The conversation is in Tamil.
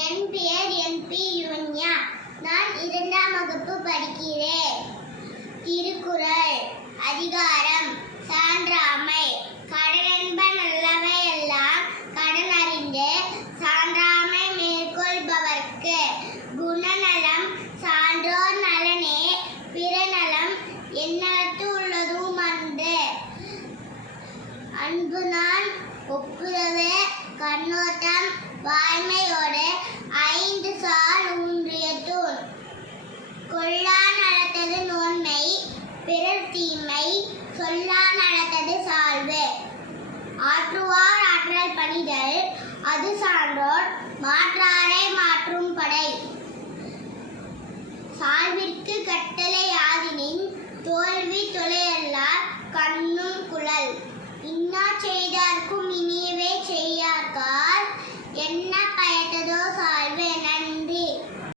என் பெயர் என்.பி. யுவன்யா. நான் 2ஆம் வகுப்பு படிக்கிறேன். திருக்குறள் அதிகாரம் சான்றாமை. கடனென்ப நல்லவை எல்லாம் கடன் அறிந்து சான்றாமை மேற்கொள்பவர்க்கு குணநலம் சான்றோர் நலனே பிறநலம் என்னவத்து உள்ளதும் அன்று. அன்புநான் ஒப்புரவு கண்ணோட்டம் வாய்மையோடு 5 சால் ஊன்றிய தூண். கொல்லா நடத்தது நோன்மை பிறர் தீமை சொல்லா நடத்தது சால்வு. ஆற்றுவார் ஆற்றல் பணிதல் அது சான்றோர் மாற்றாரை மாற்றும் படை. சால்விற்கு கட்டளை ஆதினின் தோல்வி தொலையல்லார் கண்ணும் குழல். இன்னா செய்தார்க்கும் இனியவே செய்யார்கா